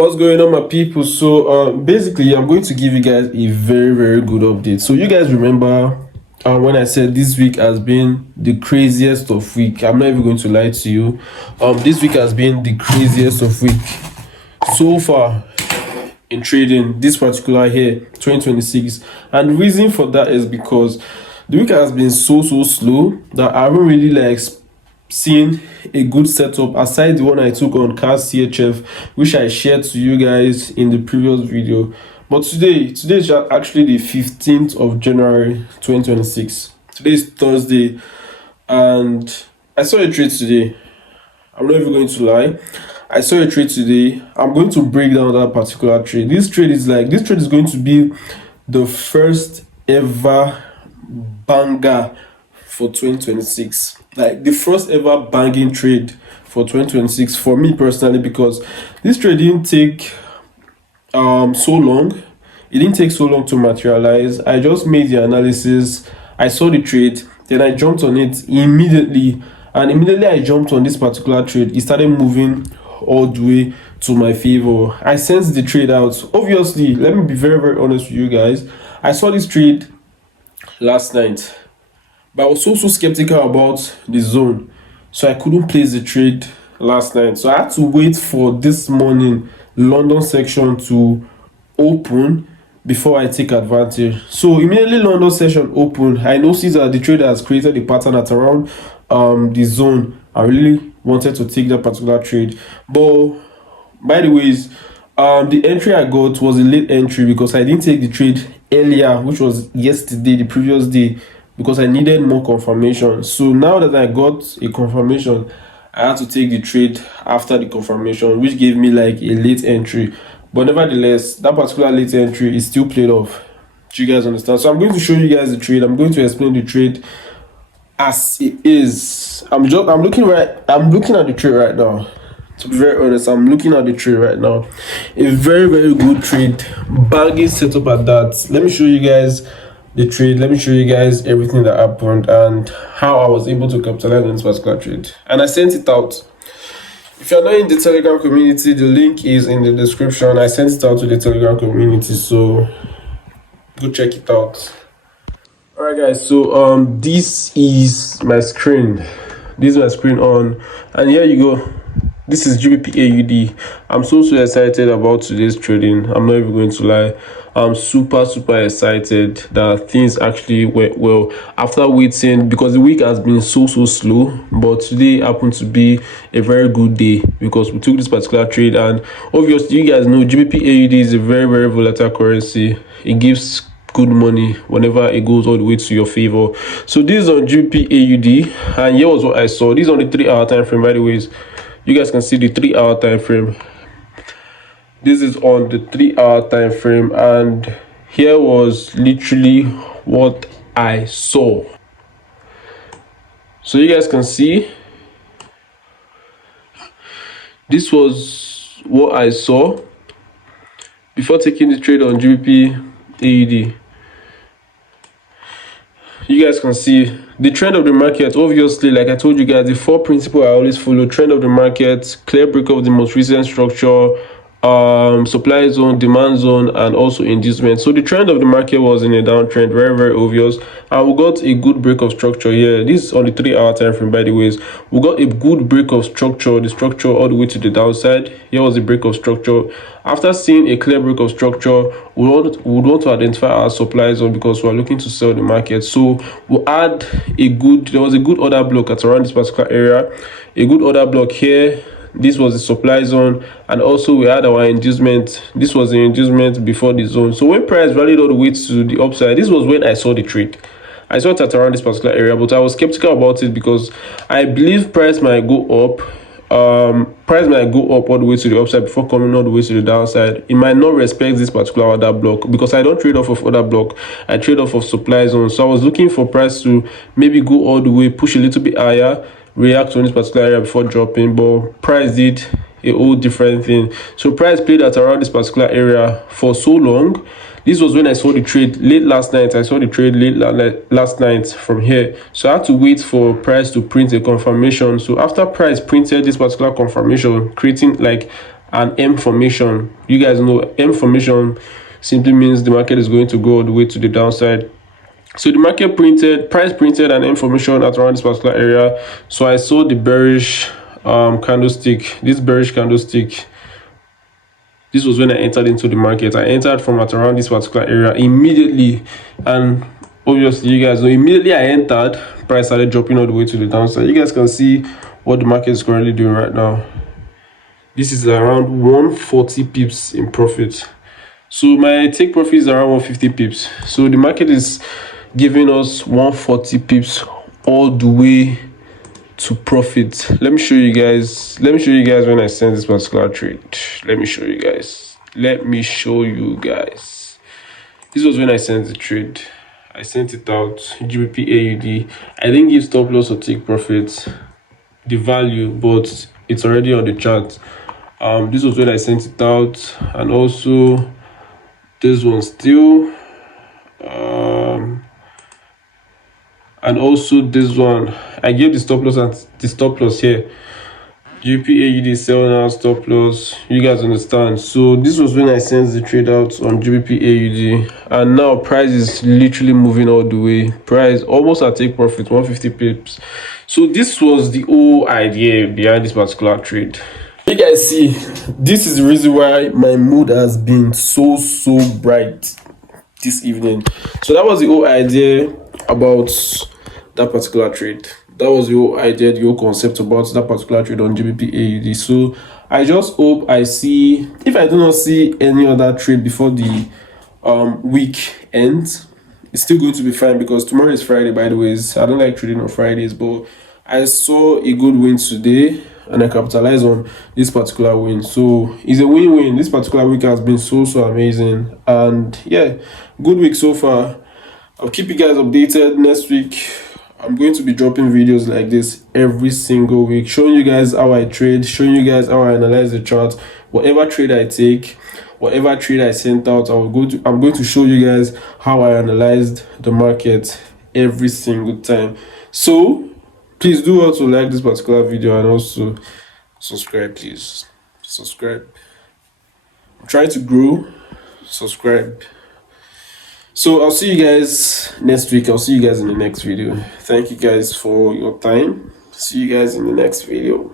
What's going on, my people? So basically I'm going to give you guys a very good update. So you guys remember when I said this week has been the craziest of week. I'm not even going to lie to you. This week has been the craziest of week so far in trading, this particular here 2026. And the reason for that is because the week has been so slow that I haven't really seen a good setup aside the one I took on CAS CHF, which I shared to you guys in the previous video. But today is actually the 15th of January 2026. Today is Thursday, and I saw a trade today. I'm not even going to lie. I saw a trade today. I'm going to break down that particular trade. This trade is going to be the first ever banger for 2026. Like the first ever banging trade for 2026 for me personally, because this trade didn't take so long. It didn't take so long to materialize. I just made the analysis. I saw the trade, then I jumped on it immediately. And immediately I jumped on this particular trade, it started moving all the way to my favor. I sensed the trade out. Obviously, let me be very honest with you guys. I saw this trade last night, but I was so skeptical about the zone, so I couldn't place the trade last night. So I had to wait for this morning London section to open before I take advantage. So immediately London session opened, I noticed that the trader has created a pattern at around the zone. I really wanted to take that particular trade, but by the ways, the entry I got was a late entry because I didn't take the trade earlier, which was yesterday, the previous day, because I needed more confirmation. So now that I got a confirmation, I had to take the trade after the confirmation, which gave me like a late entry. But nevertheless, that particular late entry is still played off. Do you guys understand? So I'm going to show you guys the trade. I'm going to explain the trade as it is. I'm looking at the trade right now. To be very honest, I'm looking at the trade right now. A very good trade, banging setup at that. Let me show you guys the trade. Let me show you guys everything that happened and how I was able to capitalize on this particular trade. And I sent it out. If you're not in the Telegram community, the link is in the description. I sent it out to the Telegram community, so go check it out. Alright guys, so this is my screen. This is my screen on, and here you go. This is GBPAUD. I'm so excited about today's trading. I'm not even going to lie. I'm super excited that things actually went well after waiting, because the week has been so slow. But today happened to be a very good day because we took this particular trade, and obviously you guys know GBPAUD is a very volatile currency. It gives good money whenever it goes all the way to your favor. So this is on GBPAUD, and here was what I saw. This is on the 3-hour time frame, by the way. You guys can see the 3-hour time frame. This is on the 3-hour time frame, and here was literally what I saw. So you guys can see this was what I saw before taking the trade on GBPAUD. You guys can see the trend of the market. Obviously, like I told you guys, the 4 principles I always follow: trend of the market, clear break of the most recent structure, supply zone, demand zone, and also inducement. So the trend of the market was in a downtrend, very obvious, and we got a good break of structure here. This is on the 3-hour time frame, by the way. We got a good break of structure, the structure all the way to the downside. Here was the break of structure. After seeing a clear break of structure, we would want to identify our supply zone because we're looking to sell the market. So we'll add there was a good order block at around this particular area, a good order block here. This was the supply zone, and also we had our inducement. This was the inducement before the zone. So when price rallied all the way to the upside, this was when I saw the trade. I saw it at around this particular area, but I was skeptical about it because I believe price might go up. Price might go up all the way to the upside before coming all the way to the downside. It might not respect this particular order block because I don't trade off of order block. I trade off of supply zone. So I was looking for price to maybe go all the way, push a little bit higher, react on this particular area before dropping, but price did a whole different thing. So price played at around this particular area for so long. This was when I saw the trade late last night. I saw the trade late last night from here. So I had to wait for price to print a confirmation. So after price printed this particular confirmation, creating like and M formation. You guys know M formation simply means the market is going to go all the way to the downside. So the market price printed an information at around this particular area. So I saw the bearish candlestick, this bearish candlestick. This was when I entered into the market. I entered from at around this particular area immediately, and obviously you guys know immediately I entered, price started dropping all the way to the downside. You guys can see what the market is currently doing right now. This is around 140 pips in profit. So my take profit is around 150 pips. So the market is giving us 140 pips all the way to profit. Let me show you guys when I send this particular trade. Let me show you guys. This was when I sent the trade. I sent it out, GBPAUD. I didn't give stop loss or take profit the value, but it's already on the chart. This was when I sent it out, and also this one still, and also this one. I gave the stop loss and the stop loss here. GBPAUD sell now, stop loss. You guys understand? So this was when I sent the trade out on GBPAUD, and now price is literally moving all the way. Price almost at take profit, 150 pips. So this was the whole idea behind this particular trade. You guys see, this is the reason why my mood has been so bright this evening. So that was the whole idea about that particular trade. That was the whole idea, the whole concept about that particular trade on GBPAUD. So I just hope I see, if I do not see any other trade before the week ends, it's still going to be fine, because tomorrow is Friday, by the way. I don't like trading on Fridays, but I saw a good win today and I capitalized on this particular win. So it's a win-win. This particular week has been so amazing, and yeah, good week so far. I'll keep you guys updated next week. I'm going to be dropping videos like this every single week, showing you guys how I trade, showing you guys how I analyze the chart. Whatever trade I take, whatever trade I sent out, I'm going to show you guys how I analyzed the market every single time. So please do also like this particular video, and also subscribe. Please subscribe. I'm trying to grow. Subscribe. So I'll see you guys next week. I'll see you guys in the next video. Thank you guys for your time. See you guys in the next video.